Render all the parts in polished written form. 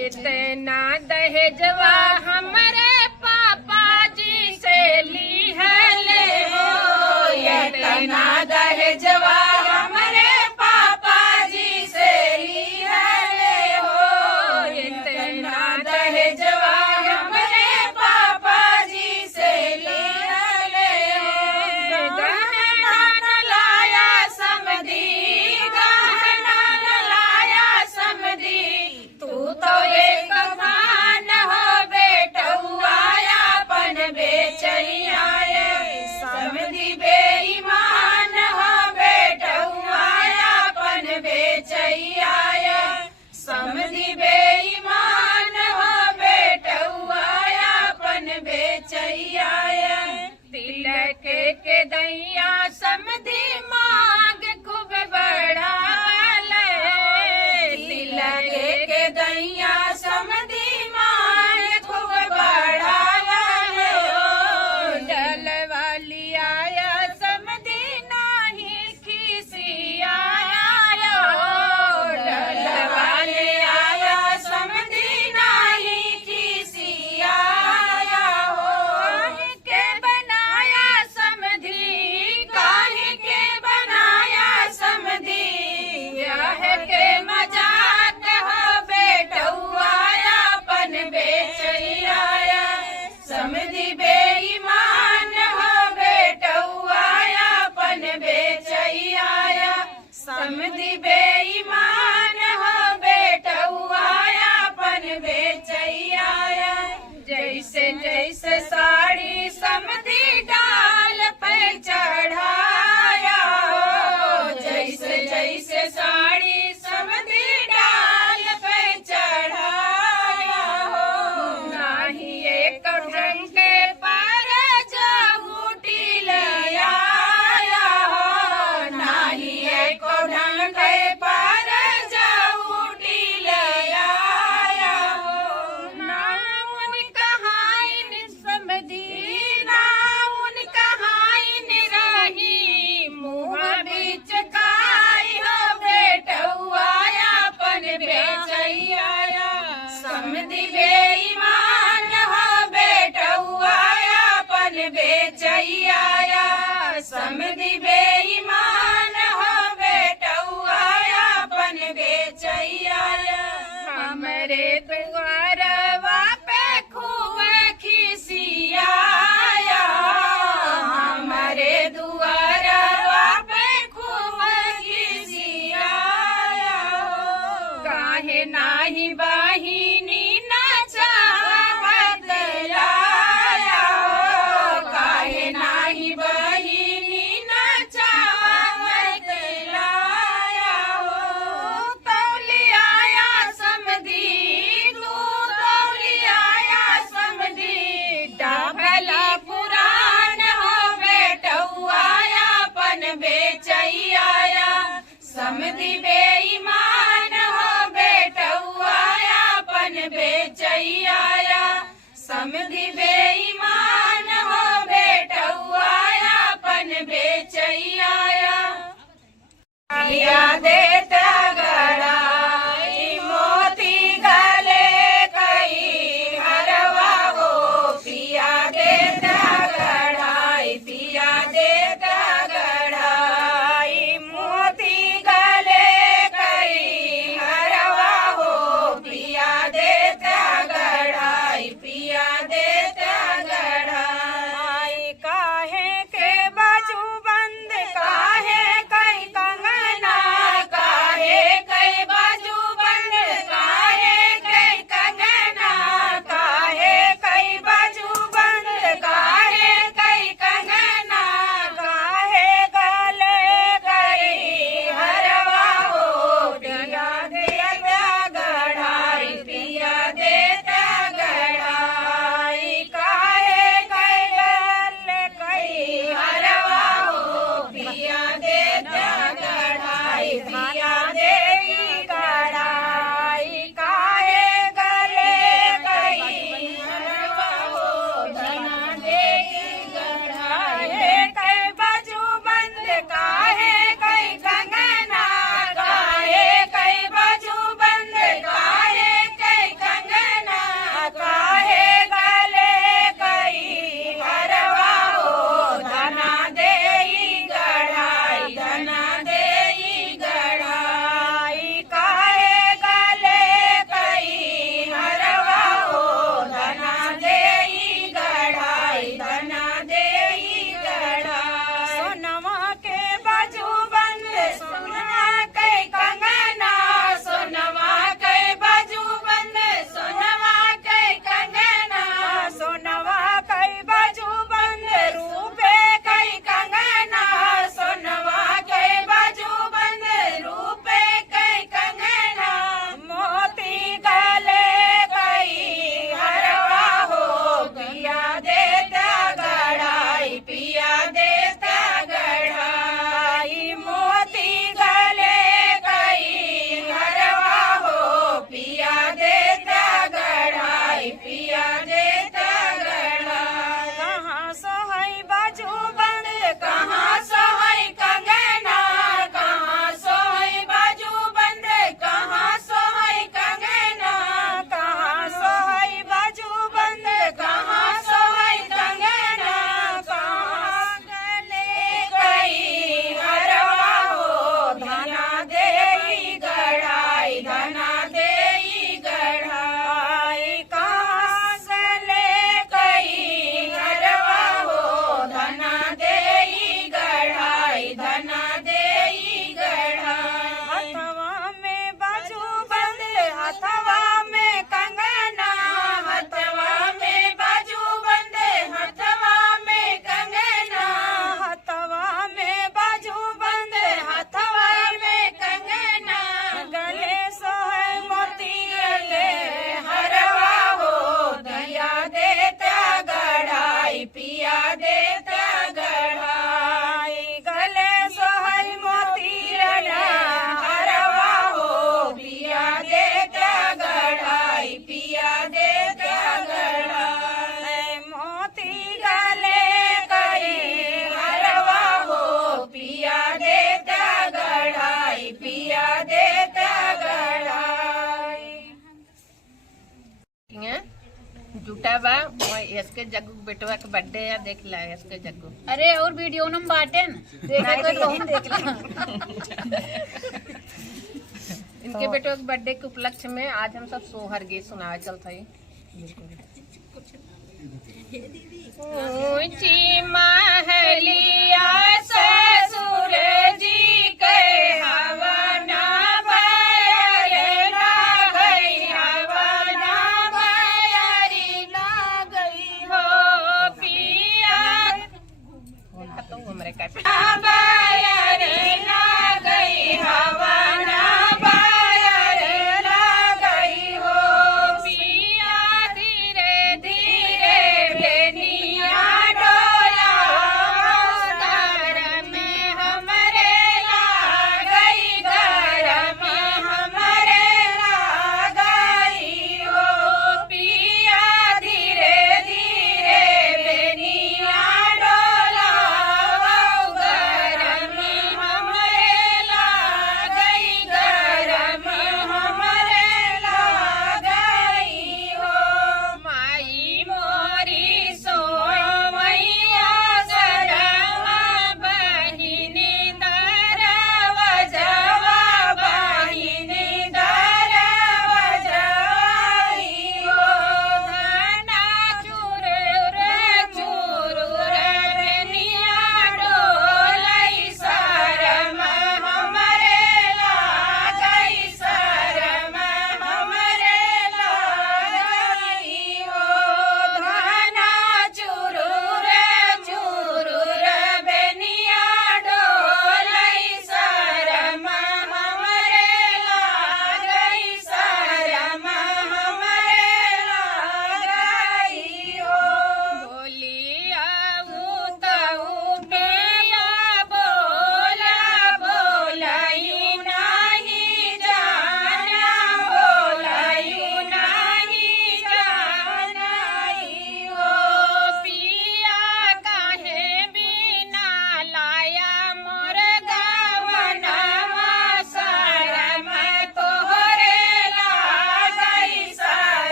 इतना दहेजवा हमरे पापा जी से ली है ले हो। इतना दहेजवा हमरे पापा जी से ली है ले हो। इतना दहेजवा हमरे पापा जी से ली है ले हो। गहना न लाया समधी, गहना न लाया समधी, तू तो एक मान हो बेटुआ अपन बेचैया समधी बेईमान हो बेटुआ अपन बेचैया समधी बेईमान हो बेटुआ अपन बेचैया। तिलक के दैया समधी मांग खूब बढ़ाले, तिलक के दैया समधी मांग खूब बढ़ाले। डल वाली आया समधी नाही खिसियाया, डल वाली आया समधी नाही खिसियाया हो। काहे के बनाया समधी, काहे के बनाया समधी, यह के मजाक हो बेटुआ अपन बेचैया समधी बेईमान हो बेटुआ अपन बेचैया समधी बेईमान हो बेटुआ अपन बेचैया। जैसे जैसे साड़ी समधी डाल पे चढ़ाया, जैसे जैसे साड़ी समधी डाल पे चढ़ाया हो। नाही एक ढंग के पर जूटी ले आया हो, नाही एक ढंग के पर जूटी ले आया हो। ना उनका हाइन समधी, ना उनका हाइन रही, मुँह बीच काई हो बेटुआ अपन बेचैया समधी बेईमान हो बेटुआ अपन बेचैया समधी बेईमान हो बेटुआ अपन बेचैया। हमरे दुआरवा पे खूब खिसियाया, हमरे दुआरवा पे खूब खिसियाया हो। काहे नाही बहिनी नचावत लाया हो, काहे नाही बहिनी नचावत लाया हो। तौली आया समधी, तू तौली आया समधी, डाभला पुरान हो बेटुआ अपन बेचैया समधी बेईमान हो बेटुआ अपन बेचैया समधी बेईमान हो बेटुआ अपन बेचैया। पिया देत गड़ाई मोती गले कई हरवा हो, पिया देत गड़ाई, पिया देत गड़ाई मोती गले कई हरवा हो, पिया देत गड़ाई, पिया देत गड़ाई। काहे के बाजू बंद, काहे कई कंगना, जुटा बा इसके जग्गू बेटवा के बर्थडे है, देख ला इसके जग्गू। अरे और वीडियो नम बाटे न देखे तो हम देख ला। इनके बेटवा के बर्थडे के उपलक्ष्य में आज हम सब सोहर गीत सुनावे चलते हैं। ऊंची महलिया ससुर जी के हवा ना बयारे ना गई, हवा ना बयारी ना गई हो पिया तो हमरे का बयारे ना गई, हवा ना बयारे ना गई हो पिया धीरे धीरे बेनिया डोला कर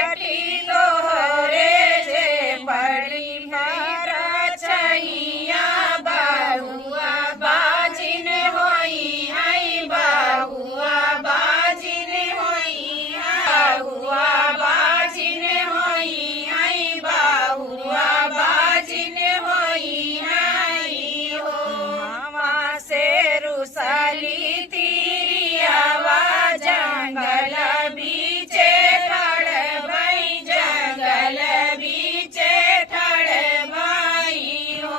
बेटी तोहरे जे बड़ी मारा छैया बहुआ बाजिन होई है बहुआ बाजिन होई है बहुआ बाजिन होई है बहुआ बाजिन होई है हो मामा से रुसली तीरियावा जंगल बीचे खड़ भई जंगल बीचे खड़ भई हो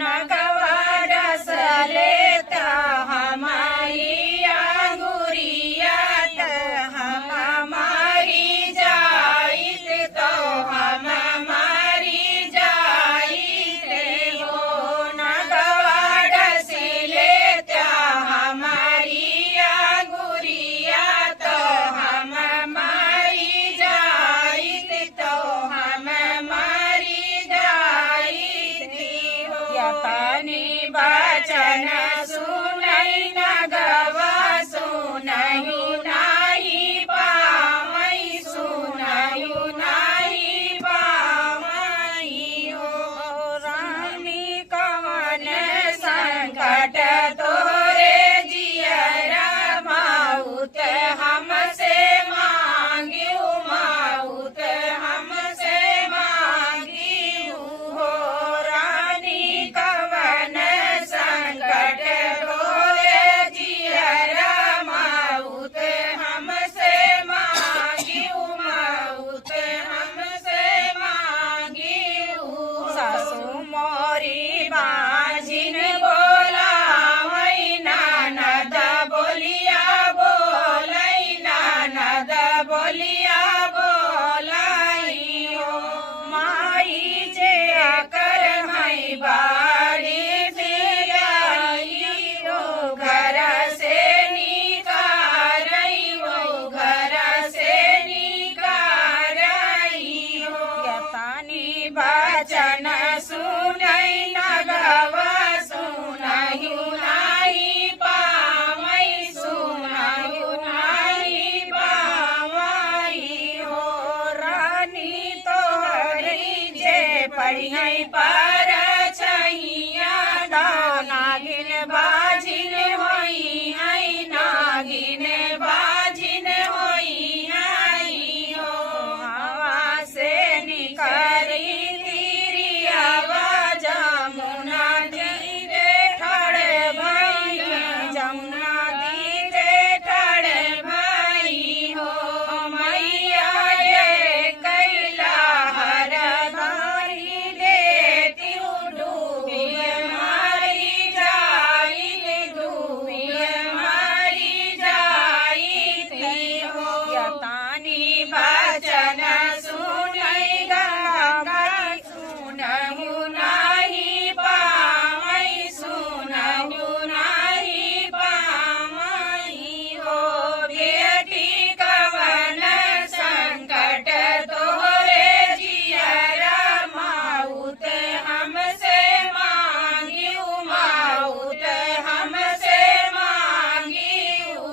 नगवा रस लेता हमारी अंगुरिया त हम मारी जाइत तो हम मारी जाइत हो नगवा रस लेता हमारी अंगुरिया तो हम मारी जाइत तो हम मारी जाइत हो या पानी बचन सुनई नगवा सुनयु नाही पावई सुनयु नाही पावई हो रानी कवन संकट तोरे जियरा माउत हमसे मांगियो माउत हमसे मांगियो हो रानी कवन संकट तोरे जियरा माउत हमसे मांगियो माउत हमसे मांगियो सासु मोरी बाजिन बोला वही ननद बोलिया बोलई ननद बोलिया बोलाई हो माई जे कर हई बाड़ी फिराई हो घर से निकारई हो घर से निकारई हो यतानी बचन सुनई नगवा सुनयु नाही पावई सुनयु नाही पावई हो रानी तोहरी जे पढ़ियई पर छैया नागिन बाजिन होई है नागिन बाजिन होई है हो हवा से निकरी तीरियावा जमुना तीरे खड़े भई जमुना तीरे खड़े भई हो मैया ये कैला हर धारी देती डूबी मारी जाई डूबी मारी जाई हो यतानी बचन सुनई गंगा सुनहु नाही पावई सुनहु नाही पावई हो बेटी कवन संकट तोरे जियरा माउत हमसे मांगियो माउत हमसे मांगियो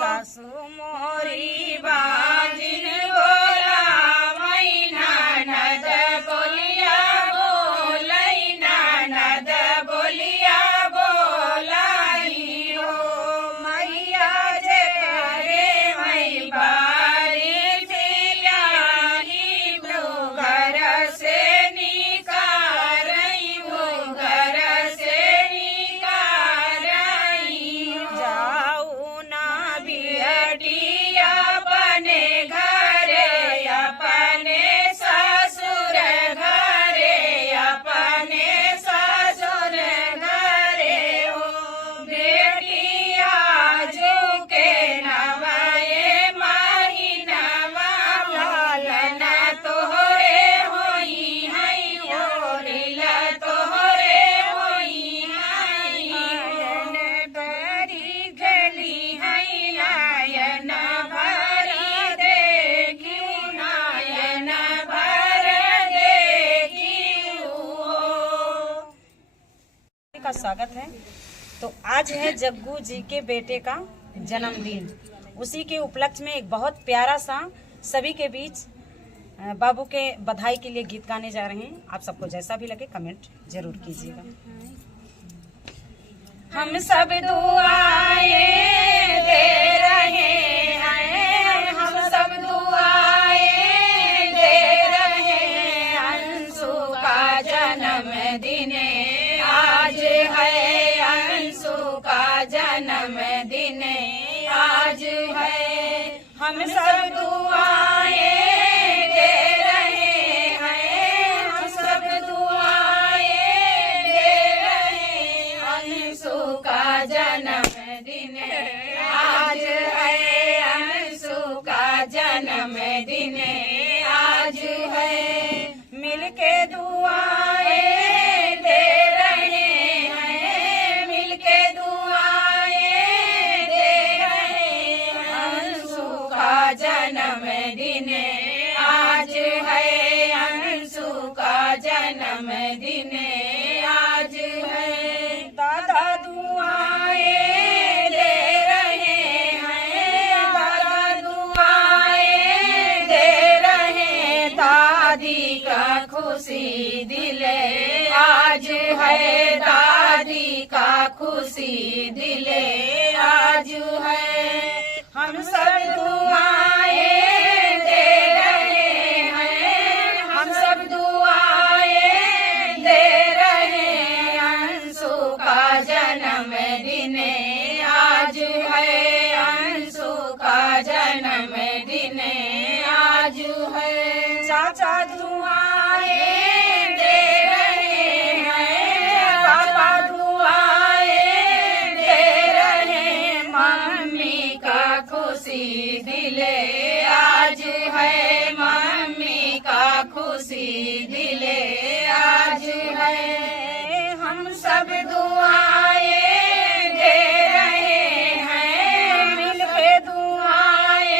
सासु मोरी बाजिन बोला वही ननद बोलिया बोलई ननद बोलिया बोलाई हो मैया जे करे वही बारी फिराई वो घर से निकारई वो घर से निकारई जाऊ ना बिहटिया अपने घरे अपने ससुर घरे अपने ससुर घरे हो बेटिया जो के नवाए महीनवा लालन तोहरे होई है ओरिल तोहरे होई है बरी गली है आयन भरी देखियो नायन भर देखियो का स्वागत है। तो आज है जग्गू जी के बेटे का जन्मदिन। उसी के उपलक्ष्य में एक बहुत प्यारा सा सभी के बीच बाबू के बधाई के लिए गीत गाने जा रहे हैं। आप सबको जैसा भी लगे कमेंट जरूर कीजिएगा। हम सब दुआएं दे रहे हैं, हम सब दुआएं दे रहे हैं। अंशु का जन्मदिन आज है, अंशु का जन्मदिन आज है। हम सब दुआएं दे रहे हैं, हम सब दुआएं दे रहे हैं। अंशु का जन्मदिन आज है, अंशु का जन्मदिन आज है। मिलके दुआएं दे रहे हैं, मिलके दुआएं दे रहे हैं। अंशु का जन्मदिन आज है, अंशु का जन्मदिन आज है। दादा दुआएं दे रहे हैं, दादा दुआएं दे रहे हैं। दादी का खुशी दिल आज है, दादी का खुशी दिल आज है। हम सब दुआएं दे रहे हैं, हम सब दुआएं दे रहे हैं। अंशु का जन्मदिन आज है, अंशु का जन्मदिन आज है। चाचा दुआएं दे रहे हैं, पापा दुआएं दे रहे हैं। मम्मी का खुशी दिल आज है, मम्मी का खुशी दिल आज है। हम सब दुआएं दे रहे हैं, मिलके दुआएं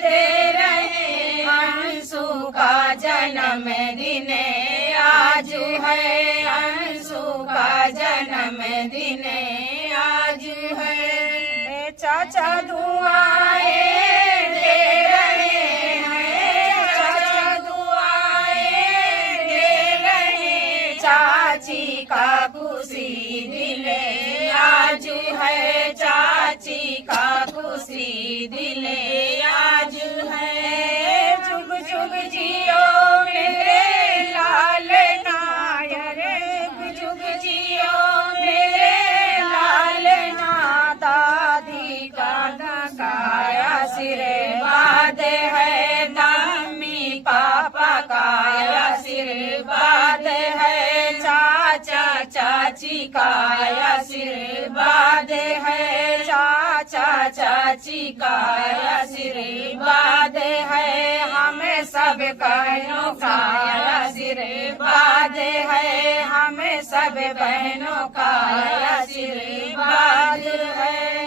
दे रहे हैं। अंशु का जन्मदिन आज है, अंशु का जन्मदिन आज है। चाचा दुआएं दे रहे हैं, चाचा दुआएं दे रहे हैं। चाची का खुशी दिल आज है, चाची का खुशी दिल आज है। जुग जुग जियो मेरे लाल नायर, जुग जियो मेरे लाल ना। दादी का नकाया आशीर्वाद है, मम्मी पापा का आशीर्वाद है। चाचा चाची का आशीर्वाद है, चाचा चाची का आशीर्वाद है। हमें सब बहनों का आशीर्वाद है, हमें सब बहनों का आशीर्वाद है।